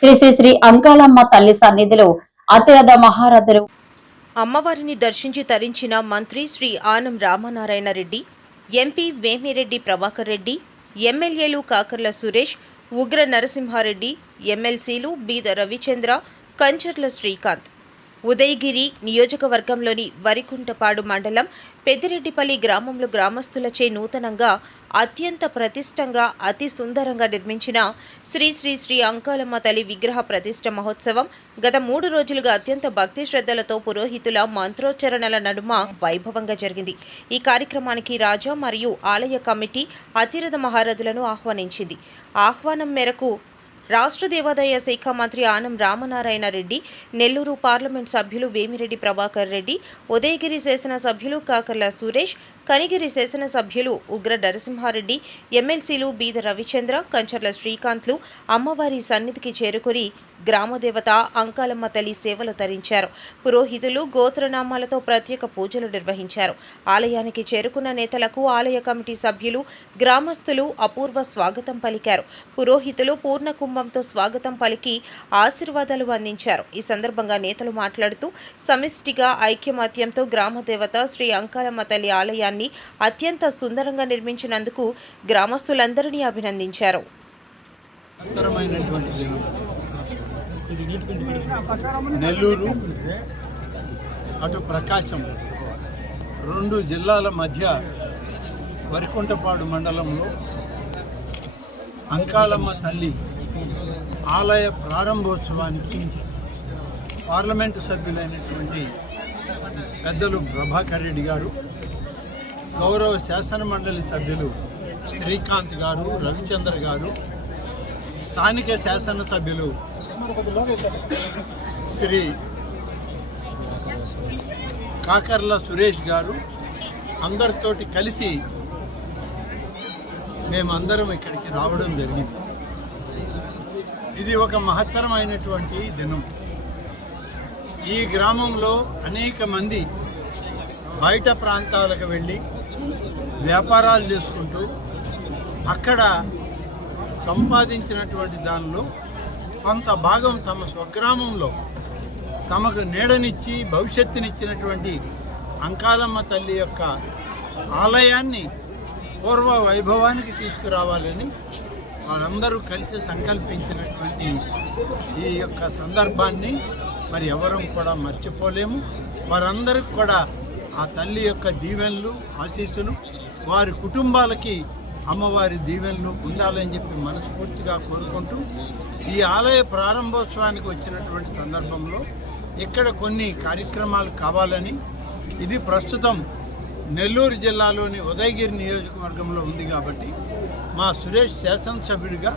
శ్రీ శ్రీ శ్రీ అంకాలమ్మ తల్లి సన్నిధిలో అతిరథ మహారథులు. అమ్మవారిని దర్శించి తరించిన మంత్రి శ్రీ ఆనం రామనారాయణ రెడ్డి ఎంపీ వేమిరెడ్డి ప్రభాకర్ రెడ్డి ఎమ్మెల్యేలు కాకర్ల సురేష్ ఉగ్ర నరసింహారెడ్డి ఎమ్మెల్సీలు బీద రవిచంద్ర కంచర్ల శ్రీకాంత్. ఉదయగిరి నియోజకవర్గంలోని వరికుంటపాడు మండలం పెద్దిరెడ్డిపల్లి గ్రామంలో గ్రామస్తులచే నూతనంగా అత్యంత ప్రతిష్టంగా అతి సుందరంగా నిర్మించిన శ్రీ శ్రీ శ్రీ అంకాలమ్మ తల్లి విగ్రహ ప్రతిష్ట మహోత్సవం గత మూడు రోజులుగా అత్యంత భక్తి శ్రద్ధలతో పురోహితుల మంత్రోచ్చరణల నడుమ వైభవంగా జరిగింది. ఈ కార్యక్రమానికి రాజా మరియు ఆలయ కమిటీ అతిరథ మహారథులను ఆహ్వానించింది. ఆహ్వానం మేరకు రాష్ట్ర దేవాదాయ శాఖ మంత్రి ఆనం రామనారాయణ రెడ్డి నెల్లూరు పార్లమెంట్ సభ్యులు వేమిరెడ్డి ప్రభాకర్ రెడ్డి ఉదయగిరి శాసనసభ్యులు కాకర్ల సురేష్ కనిగిరి శాసనసభ్యులు ఉగ్ర నరసింహారెడ్డి ఎమ్మెల్సీలు బీద రవిచంద్ర కంచర్ల శ్రీకాంత్లు అమ్మవారి సన్నిధికి చేరుకొని గ్రామదేవత అంకాలమ్మ తల్లి సేవలు తరించారు. పురోహితులు గోత్రనామాలతో ప్రత్యేక పూజలు నిర్వహించారు. ఆలయానికి చేరుకున్న నేతలకు ఆలయ కమిటీ సభ్యులు గ్రామస్తులు అపూర్వ స్వాగతం పలికారు. పురోహితులు పూర్ణ కుంభంతో స్వాగతం పలికి ఆశీర్వాదాలు అందించారు. ఈ సందర్భంగా నేతలు మాట్లాడుతూ సమిష్టిగా ఐక్యమత్యంతో గ్రామదేవత శ్రీ అంకాలమ్మ తల్లి ఆలయాన్ని అత్యంత సుందరంగా నిర్మించినందుకు గ్రామస్తులందరినీ అభినందించారు. నెల్లూరు అటు ప్రకాశం రెండు జిల్లాల మధ్య వరికుంటపాడు మండలంలో అంకాలమ్మ తల్లి ఆలయ ప్రారంభోత్సవానికి పార్లమెంటు సభ్యులైనటువంటి పెద్దలు ప్రభాకర్ రెడ్డి గారు గౌరవ శాసన మండలి సభ్యులు శ్రీకాంత్ గారు రవిచంద్ర గారు స్థానిక శాసనసభ్యులు శ్రీ కాకర్ల సురేష్ గారు అందరితోటి కలిసి మేమందరం ఇక్కడికి రావడం జరిగింది. ఇది ఒక మహత్తరమైనటువంటి దినం. ఈ గ్రామంలో అనేక మంది బయట ప్రాంతాలకు వెళ్ళి వ్యాపారాలు చేసుకుంటూ అక్కడ సంపాదించినటువంటి దానిలో కొంత భాగం తమ స్వగ్రామంలో తమకు నీడనిచ్చి భవిష్యత్తునిచ్చినటువంటి అంకాలమ్మ తల్లి యొక్క ఆలయాన్ని పూర్వ వైభవానికి తీసుకురావాలని వాళ్ళందరూ కలిసి సంకల్పించినటువంటి ఈ యొక్క సందర్భాన్ని మరి ఎవరూ కూడా మర్చిపోలేము. వారందరికి కూడా ఆ తల్లి యొక్క దీవెనలు ఆశీస్సులు వారి కుటుంబాలకి అమ్మవారి దీవెనలు ఉండాలని చెప్పి మనస్ఫూర్తిగా కోరుకుంటూ ఈ ఆలయ ప్రారంభోత్సవానికి వచ్చినటువంటి సందర్భంలో ఇక్కడ కొన్ని కార్యక్రమాలు కావాలని ఇది ప్రస్తుతం నెల్లూరు జిల్లాలోని ఉదయగిరి నియోజకవర్గంలో ఉంది కాబట్టి మా సురేష్ శాసనసభ్యుడిగా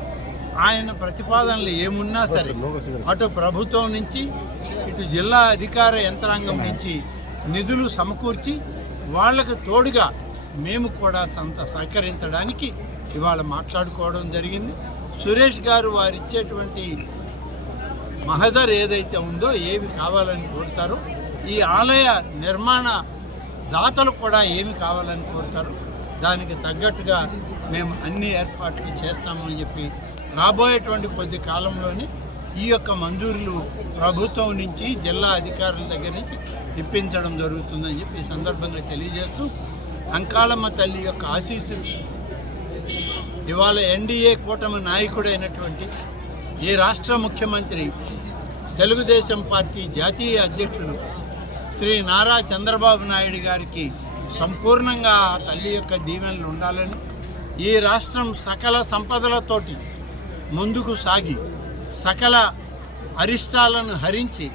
ఆయన ప్రతిపాదనలు ఏమున్నా సరే అటు ప్రభుత్వం నుంచి ఇటు జిల్లా అధికార యంత్రాంగం నుంచి నిధులు సమకూర్చి వాళ్ళకు తోడుగా మేము కూడా సంత సహకరించడానికి ఇవాళ మాట్లాడుకోవడం జరిగింది. సురేష్ గారు వారు ఇచ్చేటువంటి మహదర్ ఏదైతే ఉందో ఏవి కావాలని కోరుతారో ఈ ఆలయ నిర్మాణ దాతలు కూడా ఏమి కావాలని కోరుతారో దానికి తగ్గట్టుగా మేము అన్ని ఏర్పాట్లు చేస్తామని చెప్పి రాబోయేటువంటి కొద్ది కాలంలోనే ఈ యొక్క మంజూరులు ప్రభుత్వం నుంచి జిల్లా అధికారుల దగ్గర నుంచి ఇప్పించడం జరుగుతుందని చెప్పి ఈ సందర్భంగా తెలియజేస్తూ అంకాళమ్మ తల్లి యొక్క ఆశీస్సులు ఇవాళ ఎన్డీఏ కూటమి నాయకుడైనటువంటి ఈ రాష్ట్ర ముఖ్యమంత్రి తెలుగుదేశం పార్టీ జాతీయ అధ్యక్షుడు శ్రీ నారా చంద్రబాబు నాయుడు గారికి సంపూర్ణంగా ఆ తల్లి యొక్క దీవెనలు ఉండాలని ఈ రాష్ట్రం సకల సంపదలతోటి ముందుకు సాగి సకల అరిష్టాలను హరించి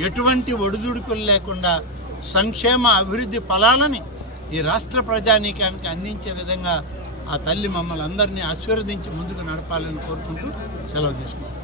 ఎటువంటి ఒడిదుడుకులు లేకుండా సంక్షేమ అభివృద్ధి ఫలాలని ఈ రాష్ట్ర ప్రజానీకానికి అందించే విధంగా ఆ తల్లి మమ్మల్ని అందరినీ ఆశీర్వదించి ముందుకు నడపాలని కోరుకుంటూ సెలవు తీసుకుంటాం